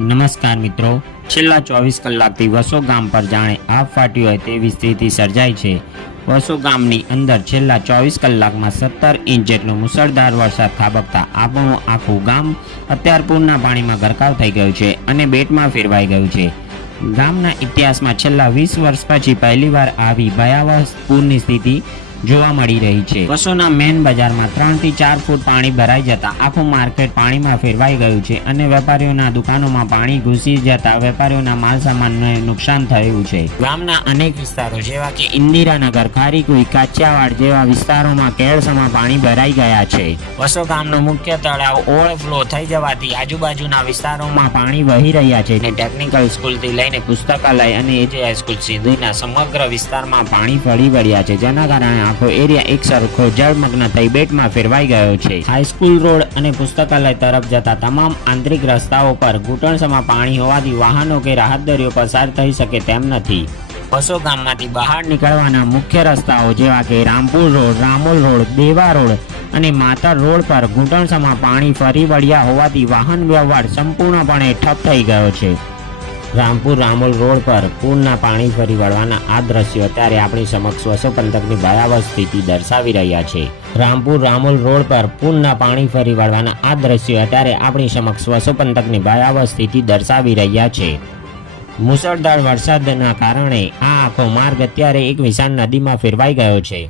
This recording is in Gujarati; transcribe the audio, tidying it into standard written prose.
નમસ્કાર મિત્રો, છેલ્લા 24 કલાકથી વસો ગામ પર જાણે આગ ફાટ્યું હોય તેવી સ્થિતિ સર્જાઈ છે। વસો ગામની અંદર છેલ્લા 24 કલાકમાં 17 ઇંચ જેટલો મુસળધાર વરસાદ ખાબકતા આપણું આખું ગામ અત્યાર પૂરના પાણીમાં ગરકાવ થઈ ગયું છે અને બેટમાં ફેરવાઈ ગયું છે। ગામના ઇતિહાસમાં છેલ્લા 20 વર્ષ પછી પહેલીવાર આવી ભયાવહ પૂરની સ્થિતિ જોવા મળી રહી છે। વસોના મેન બજારમાં 3 થી 4 ફૂટ પાણી ભરાઈ જતા આખું માર્કેટ પાણીમાં ફેરવાઈ ગયું છે અને વેપારીઓના દુકાનોમાં પાણી ઘૂસી જતા વેપારીઓના માલ સામાનને નુકસાન થયું છે। ગામના અનેક વિસ્તારો જેવા કે ઇન્દિરાનગર, ખારીકુઈ, કાચિયાવાડ જેવા વિસ્તારોમાં કેળસમાં પાણી ભરાઈ ગયા છે। વસો ગામનો મુખ્ય તળાવ ઓવરફ્લો થઈ જવાથી આજુબાજુના વિસ્તારોમાં પાણી વહી રહ્યા છે અને ટેકનિકલ સ્કૂલથી લઈને પુસ્તકાલય અને એજે હાઈસ્કૂલ સુધીના સમગ્ર વિસ્તારમાં પાણી ફરી વળ્યા છે, જેના કારણે આખો એરિયા એક સરખો જળમગ્ન થઈ બેટમાં ફેરવાઈ ગયો છે। હાઈસ્કૂલ રોડ અને પુસ્તકાલય તરફ જતા તમામ આંતરિક રસ્તાઓ પર ઘૂંટણસમાં પાણી હોવાથી વાહનો કે રાહદારીઓ પસાર થઈ શકે તેમ નથી। વસો ગામમાંથી બહાર નીકળવાના મુખ્ય રસ્તાઓ જેવા કે રામપુર રોડ, રામોલ રોડ, દેવા રોડ અને માતર રોડ પર ઘૂંટણસમાં પાણી ફરી વળ્યા હોવાથી વાહન વ્યવહાર સંપૂર્ણપણે ઠપ થઈ ગયો છે। રામપુર રામોલ રોડ પર પૂરના પાણી ફરી વળવાના આ દ્રશ્યો અત્યારે આપણી સમક્ષ વસો પંથકની ભયાવહ સ્થિતિ દર્શાવી રહ્યા છે। રામપુર રામોલ રોડ પર પૂરના પાણી ફરી વળવાના આ દ્રશ્યો અત્યારે આપણી સમક્ષ વસો પંથકની ભયાવહ સ્થિતિ દર્શાવી રહ્યા છે। મુસળધાર વરસાદના કારણે આ આખો માર્ગ અત્યારે એક વિશાળ નદીમાં ફેરવાઈ ગયો છે।